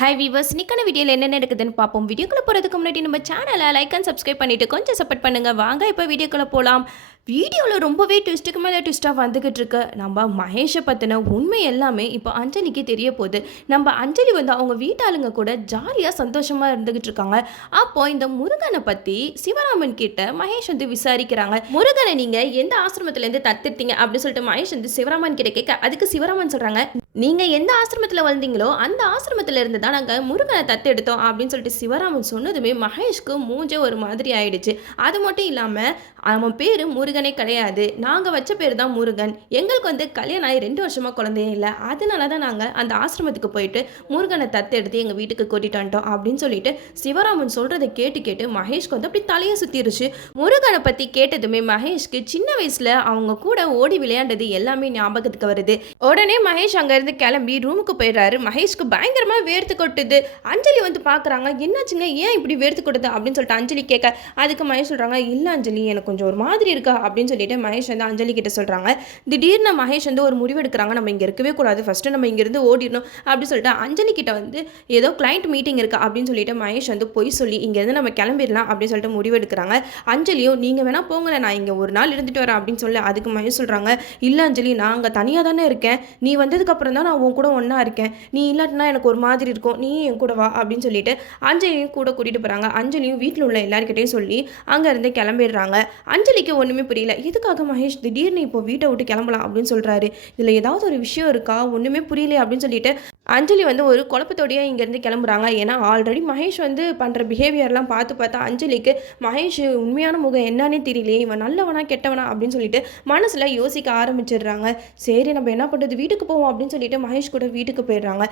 Hi viewers, இன்னைக்கான வீடியோவில் என்ன நடக்குதுன்னு பார்ப்போம். வீடியோக்குள்ளே போகிறதுக்கு முன்னாடி நம்ம சேனலை லைக் அண்ட் சப்ஸ்கிரைப் பண்ணிவிட்டு கொஞ்சம் சப்போர்ட் பண்ணுங்கள். வாங்க இப்போ வீடியோக்குள்ளே போகலாம். வீடியோவில் ரொம்பவே ட்விஸ்ட்டுக்கு மேலே ட்விஸ்ட்டாக வந்துக்கிட்டு இருக்கு. நம்ம மகேஷை பற்றின உண்மை எல்லாமே இப்போ அஞ்சலிக்கு தெரிய போகுது. நம்ம அஞ்சலி வந்து அவங்க வீட்டாளுங்க கூட ஜாலியாக சந்தோஷமாக இருந்துக்கிட்டு இருக்காங்க. அப்போ இந்த முருகனை பற்றி சிவராமன் கிட்ட மகேஷ் வந்து விசாரிக்கிறாங்க. முருகனை நீங்கள் எந்த ஆசிரமத்துலேருந்து தத்தெடுத்தீங்க அப்படின்னு சொல்லிட்டு மகேஷ் வந்து சிவராமன் கிட்ட கேட்க, அதுக்கு சிவராமன் சொல்கிறாங்க, நீங்கள் எந்த ஆசிரமத்தில் வந்தீங்களோ அந்த ஆசிரமத்தில் இருந்து தான் நாங்கள் முருகனை தத்தெடுத்தோம் அப்படின்னு சொல்லிட்டு சிவராமன் சொன்னதுமே மகேஷ்க்கு மூஞ்சே ஒரு மாதிரி ஆயிடுச்சு. அது மட்டும் இல்லாமல் அவன் பேர் முருகனே கிடையாது, நாங்கள் வச்ச பேர் தான் முருகன். எங்களுக்கு வந்து கல்யாணம் ஆகி 2 வருஷமாக குழந்தையே இல்லை, அதனால தான் நாங்கள் அந்த ஆசிரமத்துக்கு போயிட்டு முருகனை தத்தெடுத்து எங்கள் வீட்டுக்கு கூட்டிட்டு வந்துட்டோம் அப்படின்னு சொல்லிட்டு சிவராமன் சொல்கிறத கேட்டு கேட்டு மகேஷ்க்கு வந்து அப்படி தலையை சுற்றிருச்சு. முருகனை பற்றி கேட்டதுமே மகேஷ்க்கு சின்ன வயசில் அவங்க கூட ஓடி விளையாண்டது எல்லாமே ஞாபகத்துக்கு வருது. உடனே மகேஷ் அங்கேருந்து கிளம்பி ரூமுக்கு போயிடுறாரு. மகேஷ்க்கு பயங்கரமாக வேர்த்து கொட்டுது. அஞ்சலி வந்து பார்க்குறாங்க, என்னாச்சுங்க, ஏன் இப்படி வேர்த்து கொட்டுது அப்படின்னு சொல்லிட்டு அஞ்சலி கேட்க, அதுக்கு மகேஷ் சொல்கிறாங்க, இல்லை அஞ்சலி, எனக்கு கொஞ்சம் ஒரு மாதிரி இருக்கா அப்படின்னு சொல்லிட்டு மகேஷ் வந்து அஞ்சலி கிட்ட சொல்கிறாங்க. திடீர்னு மகேஷ் வந்து ஒரு முடிவு எடுக்கிறாங்க, நம்ம இங்கே இருக்கவே கூடாது, ஃபஸ்ட்டு நம்ம இங்கேருந்து ஓடிடணும் அப்படின்னு சொல்லிட்டு அஞ்சலி கிட்ட வந்து ஏதோ கிளைண்ட் மீட்டிங் இருக்கா அப்படின்னு சொல்லிட்டு மகேஷ் வந்து பொய் சொல்லி இங்கேருந்து நம்ம கிளம்பிடலாம் அப்படின்னு சொல்லிட்டு முடிவு எடுக்கிறாங்க. அஞ்சலியும், நீங்கள் வேணா போங்களேன், நான் இங்கே ஒரு நாள் இருந்துட்டு வரேன் அப்படின்னு சொல்லி, அதுக்கு மகேஷ் சொல்கிறாங்க, இல்லை அஞ்சலி, நான் அங்கே தனியாக தானே இருக்கேன், நீ வந்ததுக்கப்புறம் தான் நான் உன் கூட ஒன்றா இருக்கேன், நீ இல்லாட்டினா எனக்கு ஒரு மாதிரி இருக்கும், நீ என் கூட வா அப்படின்னு சொல்லிட்டு அஞ்சலியும் கூட கூட்டிகிட்டு போகிறாங்க. அஞ்சலியும் வீட்டில் உள்ள எல்லாருக்கிட்டையும் சொல்லி அங்கேருந்து கிளம்பிடுறாங்க. அஞ்சலிக்கு ஒன்றுமே புரியல, எதுக்காக மகேஷ் திடீர்னு இப்போ வீட்டை விட்டு கிளம்பலாம் அப்படின்னு சொல்கிறாரு, இதில் ஏதாவது ஒரு விஷயம் இருக்கா, ஒன்றுமே புரியல அப்படின்னு சொல்லிட்டு அஞ்சலி வந்து ஒரு குழப்பத்தோடையே இங்கேருந்து கிளம்புறாங்க. ஏன்னா ஆல்ரெடி மகேஷ் வந்து பண்ணுற பிஹேவியர்லாம் பார்த்தா அஞ்சலிக்கு மகேஷ் உண்மையான முகம் என்னன்னே தெரியலையே, இவன் நல்லவனா கெட்டவனா அப்படின்னு சொல்லிட்டு மனசில் யோசிக்க ஆரம்பிச்சிடுறாங்க. சரி, நம்ம என்ன பண்ணுறது, வீட்டுக்கு போவோம் அப்படின்னு சொல்லிட்டு மகேஷ் கூட வீட்டுக்கு போயிடுறாங்க.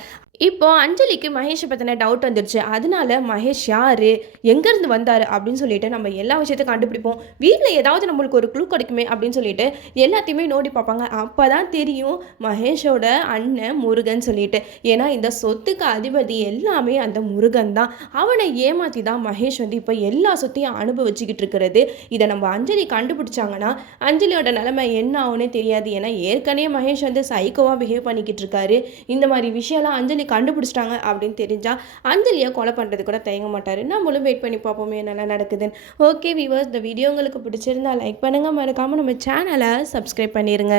இப்போ அஞ்சலிக்கு மகேஷை பற்றின டவுட் வந்துடுச்சு. அதனால மகேஷ் யார், எங்கேருந்து வந்தார் அப்படின்னு சொல்லிட்டு நம்ம எல்லா விஷயத்தையும் கண்டுபிடிப்போம், வீட்டில் ஏதாவது நம்மளுக்கு ஒரு க்ளூ கிடைக்குமே அப்படின்னு சொல்லிட்டு எல்லாத்தையுமே நோண்டி பார்ப்பாங்க. அப்போ தான் தெரியும் மகேஷோட அண்ணன் முருகன் சொல்லிட்டு. ஏன்னா இந்த சொத்துக்கு அதிபதி எல்லாமே அந்த முருகன் தான். அவனை ஏமாற்றி தான் மகேஷ் வந்து இப்போ எல்லா சொத்தையும் அனுபவிச்சுக்கிட்டு இருக்கிறது. இதை நம்ம அஞ்சலி கண்டுபிடிச்சாங்கன்னா அஞ்சலியோட நிலைமை என்ன ஆகுனே தெரியாது. ஏன்னா ஏற்கனவே மகேஷ் வந்து சைக்கோவாக பிஹேவ் பண்ணிக்கிட்டு இருக்காரு. இந்த மாதிரி விஷயம்லாம் அஞ்சலி கண்டுபிடிச்சிட்டாங்க அப்படின்னு தெரிஞ்சால் அஞ்சலியை கொலை பண்ணுறது கூட தயங்க மாட்டார். நம்மளும் வெயிட் பண்ணி பார்ப்போமே என்னென்ன நடக்குதுன்னு. ஓகே வீவர்ஸ், இந்த வீடியோ உங்களுக்கு பிடிச்சிருந்தா லைக் பண்ணுங்கள், மறக்காமல் நம்ம சேனலை சப்ஸ்கிரைப் பண்ணிடுங்க.